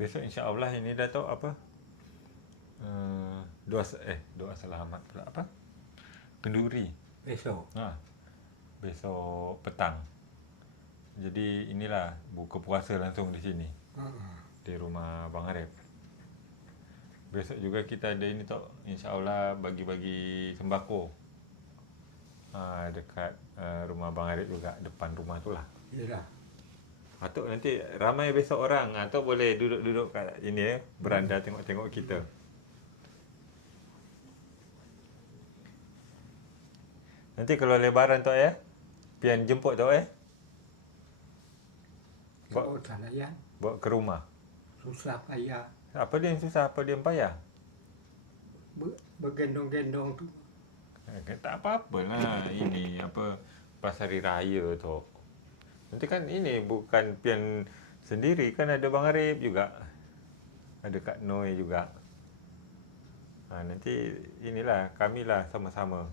Besok insya-Allah ini Datuk apa? Doa selamat pula apa? Kenduri. Besok. Besok petang. Jadi inilah buka puasa langsung di sini. Di rumah Bang Arif. Besok juga kita ada ini Tok, insya-Allah bagi-bagi sembako. Dekat rumah Bang Arif juga, depan rumah tu lah. Yalah. Atuk nanti ramai besok orang. Atuk boleh duduk-duduk kat ini beranda tengok-tengok kita. Nanti kalau lebaran Tok pian jemput Tok Oh, tak layan. bawa ke rumah. Susah payah. Apa dia yang susah, apa dia yang payah? Bergendong-gendong tu. Tak apa-apalah. Ini apa, pas hari raya Tok. Nanti kan ini bukan pian sendiri, kan ada Bang Arif juga. Ada Kak Noi juga. Nanti inilah, kamilah sama-sama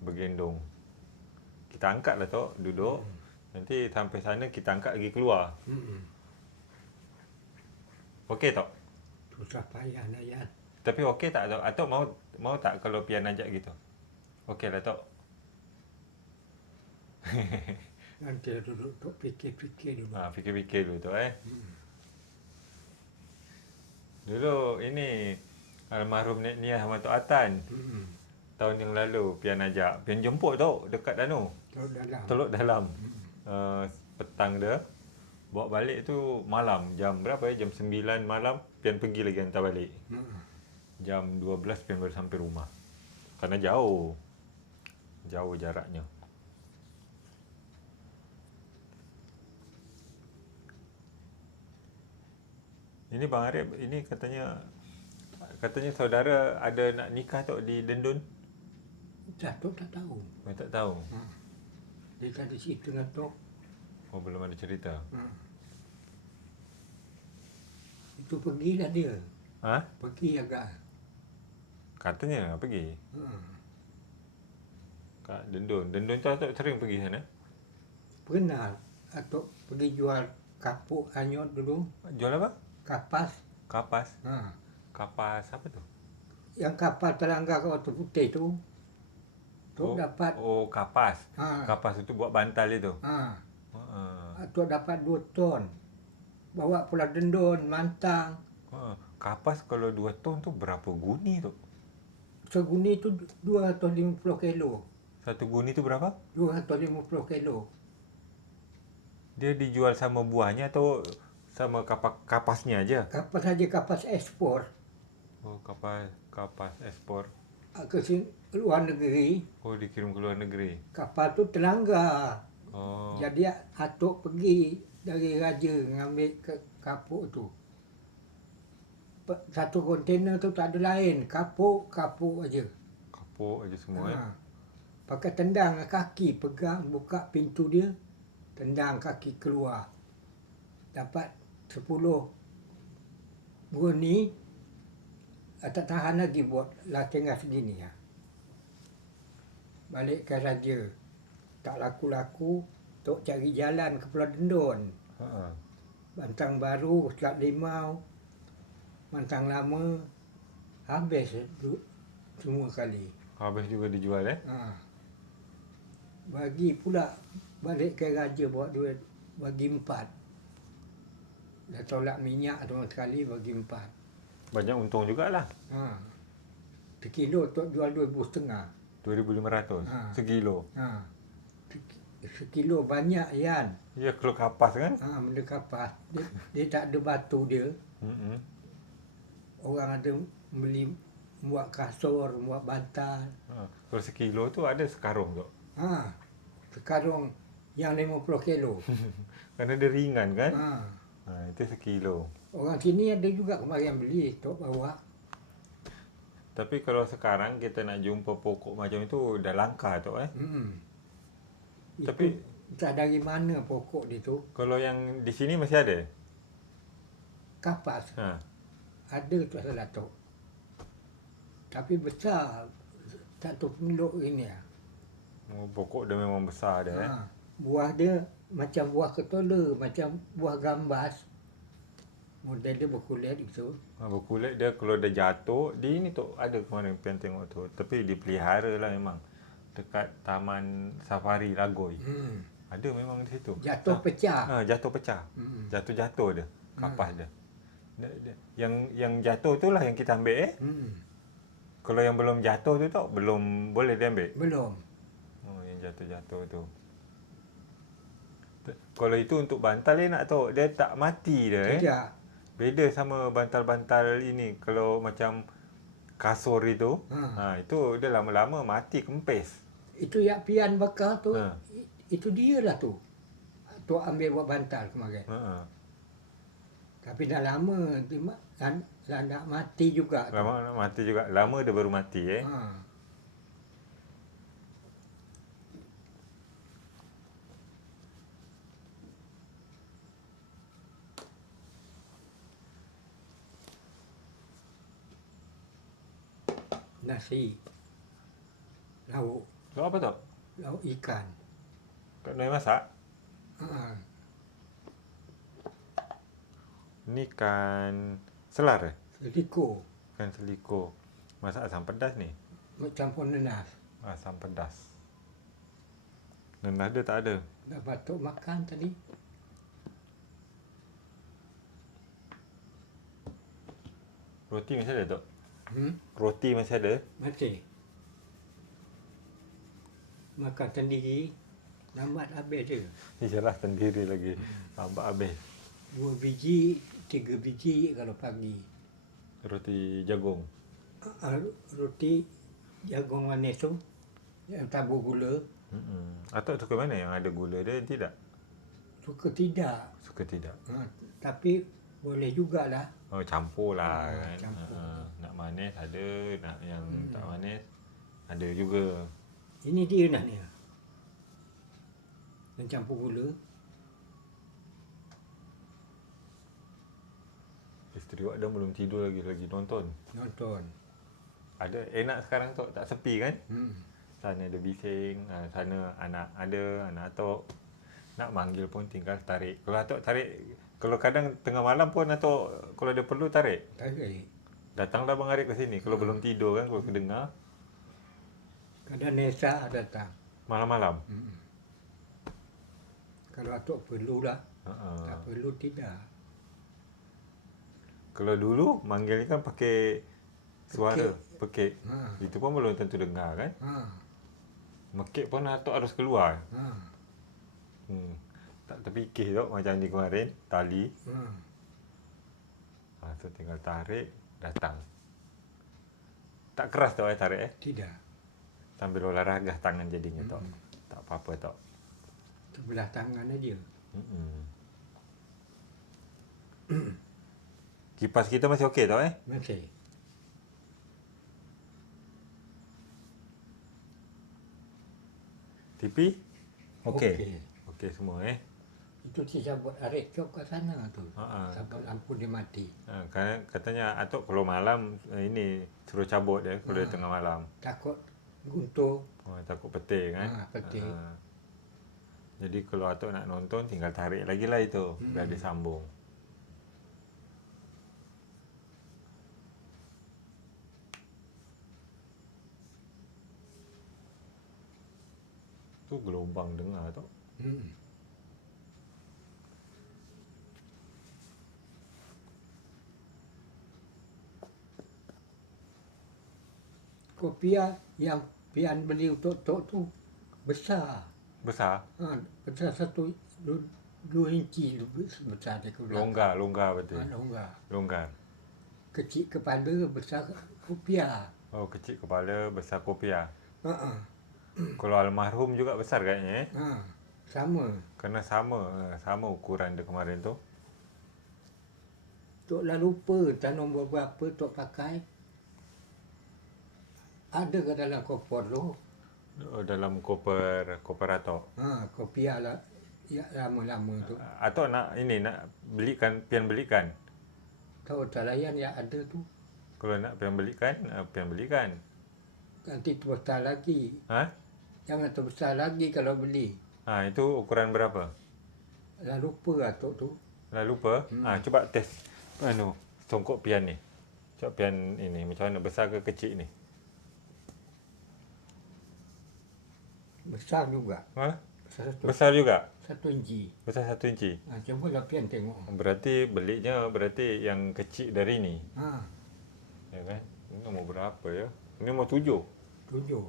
bergendong. Kita angkatlah Tok, duduk. Nanti sampai sana kita angkat lagi keluar. Okey Tok? Susah payah layan. Tapi okey tak Tok? Atok mau tak kalau pian ajak gitu? Okey lah Tok. Nanti duduk tu fikir-fikir dulu. Fikir-fikir dulu Tok Dulu ini almarhum Nek Niah sama Tok Atan. Tahun yang lalu pian ajak, pian jemput Tok dekat Danu. Teluk Dalam. Petang dia. Bawa balik tu malam, jam berapa Jam 9 malam pian pergi lagi hantar balik. Jam 12 pian baru sampai rumah. Kerana jauh jaraknya. Ini Bang Arif, ini katanya saudara ada nak nikah Tok di Dendun. Datuk tak tahu. Tak tahu. Dia tak di situ Datuk. Belum ada cerita. Itu pergilah dia. Pergi agak. Katanya pergi. Kat Dendun. Dendun tu Atok sering pergi sana? Pernah Datuk pergi jual kapuk hanyut dulu. Jual apa? Kapas. Kapas. Kapas apa tu? Yang kapas terlanggar ke Batu Putih tu. Tok dapat. Kapas. Kapas itu buat bantal itu. Tok dapat 2 ton. Bawa pulang Dendun, Mantang. Kapas kalau 2 ton tu berapa guni tu? Seguni tu 250 kilo. Satu guni tu berapa? 250 kilo. Dia dijual sama buahnya atau sama kapasnya aja? Kapas saja, kapas ekspor. Kapas ekspor. Ke luar negeri. Dikirim ke luar negeri. Kapal tu terlanggar. Jadi Atuk pergi dari Raja ngambil ke kapuk tu. Satu kontainer tu tak ada lain. Kapuk aja. Kapuk aja semua Pakai tendang kaki, pegang, buka pintu dia. Tendang kaki keluar. Dapat 10 guni. Tak tahan lagi buat lah tinggal segini ya. Balik ke Raja. Tak laku-laku, Tok cari jalan ke Pulau Dendun. Bantang Baru, Selat Limau, Bantang Lama, habis semua kali. Habis juga dijual Bagi pula balik ke Raja bawa duit, bagi 4. Dah tolak minyak tu sekali bagi 4. Banyak untung jugalah. Sekilo Tok jual 2,500. 2,500 sekilo. Sekilo banyak Yan. Ya kalau kapas kan? Benda kapas. Dia tak ada batu dia. Orang ada beli buat kasur, buat bantal. Kalau sekilo tu ada sekarung tu. Sekarung yang 50 kilo. Kerana dia ringan kan? Itu sekilo. Orang sini ada juga kemarin beli, Tok bawa. Tapi kalau sekarang kita nak jumpa pokok macam itu dah langka tu Tapi tak dari mana pokok dia tu? Kalau yang di sini masih ada? Kapas. Ada tu salah Tok. Tapi besar. Satu penduk ini. Pokok dia memang besar dia Buah dia macam buah ketola, macam buah gambas. Model dia berkulit itu. Berkulit dia kalau dah jatuh, dia ni tu ada kemarin pian tengok tu. Tapi dipelihara lah memang. Dekat Taman Safari Lagoi. Ada memang di situ. Jatuh pecah. Jatuh pecah. Hmm. Jatuh-jatuh dia. Kapas dia. Yang jatuh tu lah yang kita ambil Kalau yang belum jatuh tu tak, belum boleh diambil. Belum. Oh, yang jatuh-jatuh tu. Kalau itu untuk bantal nak tahu, dia tak mati dia Tidak. Beda sama bantal-bantal ini. Kalau macam kasur itu, itu dia lama-lama mati kempis. Itu yang pian bakar tu, Ha. itu dia lah tu. Tu ambil buat bantal kemarin. Tapi dah lama, dah nak mati juga. Lama mati juga. Lama dia baru mati Nasi, lauk, Lauk apa tu? lauk ikan. Kat Noi masak? Ha. Ni kan selar Seliko, Kan seliko. Masak asam pedas ni. campur nenas. Asam pedas. Nenas dia tak ada. Dah batuk makan tadi. Roti masih ada tak? Hmm? Roti masih ada? Masih. Makan sendiri, lambat habis je. Iyalah sendiri lagi. Lambat habis. 2 biji, 3 biji kalau pagi. Roti jagung. Roti jagung manis tu, yang tabur gula. Atok suka mana yang ada gula dia? Tidak? Suka tidak. Suka tidak? Tapi boleh jugalah. Oh, campur lah kan. Campur. Nak manis ada, nak yang tak manis ada juga. Ini dia nak ni. Dan campur gula. Isteri awak dah belum tidur lagi nonton. Nonton. Ada enak sekarang tu, tak sepi kan? Hmm. Sana ada bising, sana anak ada, anak atok. Nak manggil pun tinggal tarik. Kalau atok tarik, kalau kadang tengah malam pun atok kalau ada perlu tarik. Tarik. Datanglah Bang Arif ke sini. Kalau belum tidur kan, kalau kedengar Kadang Nesa datang. malam-malam. Kalau atuk perlulah. Ha. Tak perlu tidak. Kalau dulu manggil ni kan pakai suara pekik. Ha. Itu pun belum tentu dengar kan. Ha. Mekik pun atok harus keluar. Ha. Tak terfikir tu macam ni kemarin, tali. Ha. So tinggal tarik, datang. Tak keras tau tarik Tidak. Sambil olahraga tangan jadinya tau. Tak apa-apa tau. Sebelah tangan aja. Kipas kita masih okey tau Masih. TV? Okey. Okey. Okey semua Itu saya buat arik cok ke sana tu. Ha. Sampai lampu dia mati. Katanya atok kalau malam ini suruh cabut dia kalau dia tengah malam. Takut guntur. Takut petir kan. Petir. Jadi kalau atok nak nonton tinggal tarik lagi lah itu biar dia sambung. Tu gelombang dengar tu. Kopiah yang pian beli untuk tok tu besar. Besar? Besar 2 inci besar dia ke belakang. Longgar betul. Longgar. Longgar. Kecil kepala, besar kopiah. Oh, kecil kepala, besar kopiah. Ha. Kalau almarhum juga besar kayaknya Sama. Kerana sama ukuran dia kemarin tu. Tok lah lupa tak nombor berapa tok pakai. Ada ke dalam koper tu? Dalam koper atok. Kopiah lah. Ya, lama-lama tu. Atok nak belikan, pian belikan. Tahu tak layan yang ada tu. Kalau nak pian belikan. Nanti terbesar lagi. Jangan terbesar lagi kalau beli. Itu ukuran berapa? Lah lupa atuk tu. Dah lupa? Cuba test. songkok pian ni. Cak pian ini macam mana, besar ke kecil ni? Besar juga. Ha? Besar Besar juga? 1 inci. Besar 1 inci. Cubalah pian tengok. Berarti belinya yang kecil dari ni. Ha, Ya kan? Ini nombor berapa ya? Ini nombor 7. 7.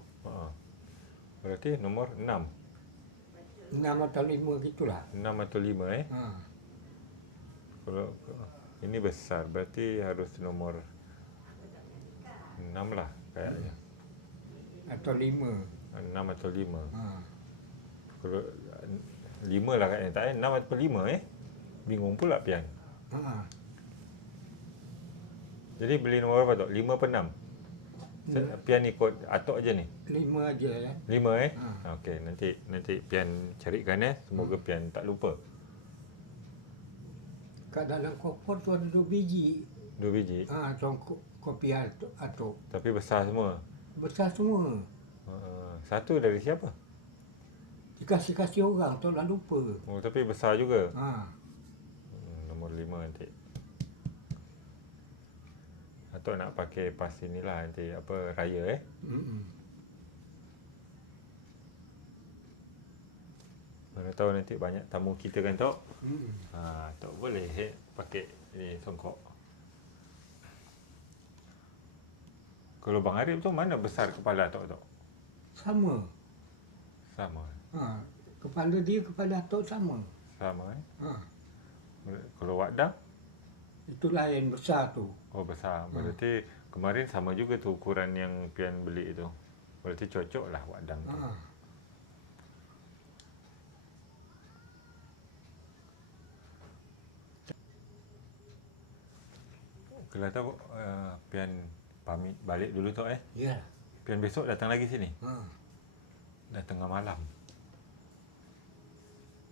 Berarti nombor 6. 6 atau 5 gitulah. 6 atau 5 Ha, Kalau ini besar berarti harus nomor 6 lah kayaknya. atau 5. 6 atau 5. Ha. Kalau 5 lah kayaknya, tak 6 atau 5 Bingung pula pian. Ha. Jadi beli nombor berapa tu? 5 per 6? Pian ikut atok je ni. 5 aja ya. 5 Ha. Okey, nanti pian carikan semoga pian tak lupa. Kat dalam koper tu ada 2 biji. 2 biji. Kopi atuk. Tapi besar semua. Besar semua. Satu dari siapa? Dikasih-kasih orang tu dah lupa. Oh, tapi besar juga. Ha. Nombor 5 nanti. Atau nak pakai pas inilah nanti apa raya Mm-mm. Mana tahu nanti banyak tamu kita kan Tok. Mm-mm. Tok boleh pakai ini songkok. Kalau Bang Arif tu mana besar kepala Tok? Sama. Sama. Kepala dia kepala atuk sama. Sama Ha. Kalau Wak Dang? Itu lain besar tu. Oh besar. Berarti kemarin sama juga tu ukuran yang pian beli itu. Berarti cocok lah Wak Dang tu. Ha. Kalau tahu pian pamit balik dulu Tok Ya. Pian besok datang lagi sini. Ha. Dah tengah malam.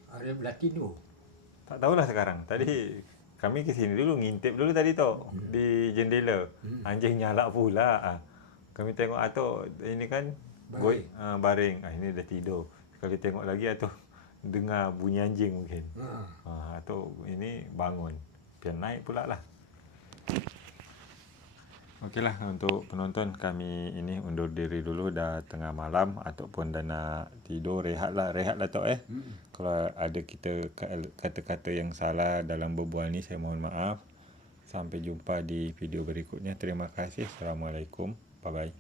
Ada belah tidur. Tak tahulah sekarang. Tadi kami ke sini dulu, ngintip dulu tadi Tok di jendela. Anjing nyalak pula. Kami tengok Atok ini kan Baring. baring. Ini dah tidur. Sekali tengok lagi Atok dengar bunyi anjing mungkin. Atok ini bangun. Pian naik pula lah. Okeylah, untuk penonton kami ini undur diri dulu, dah tengah malam ataupun dah nak tidur, rehatlah Tok Kalau ada kita kata-kata yang salah dalam berbual ni, saya mohon maaf. Sampai jumpa di video berikutnya. Terima kasih. Assalamualaikum. Bye bye.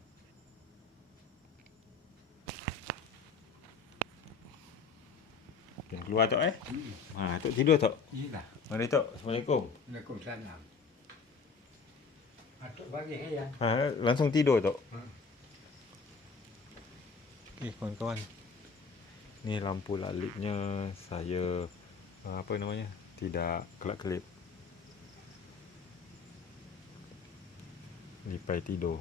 Dah keluar Tok Tok tidur Tok. Iyalah. Mari Tok. Assalamualaikum. Waalaikumsalam. Atuk bagi ya. Langsung tidur Tok. Okey kawan-kawan. Ni lampu lalipnya saya apa namanya? Tidak kelap-kelip. Lipai tidur.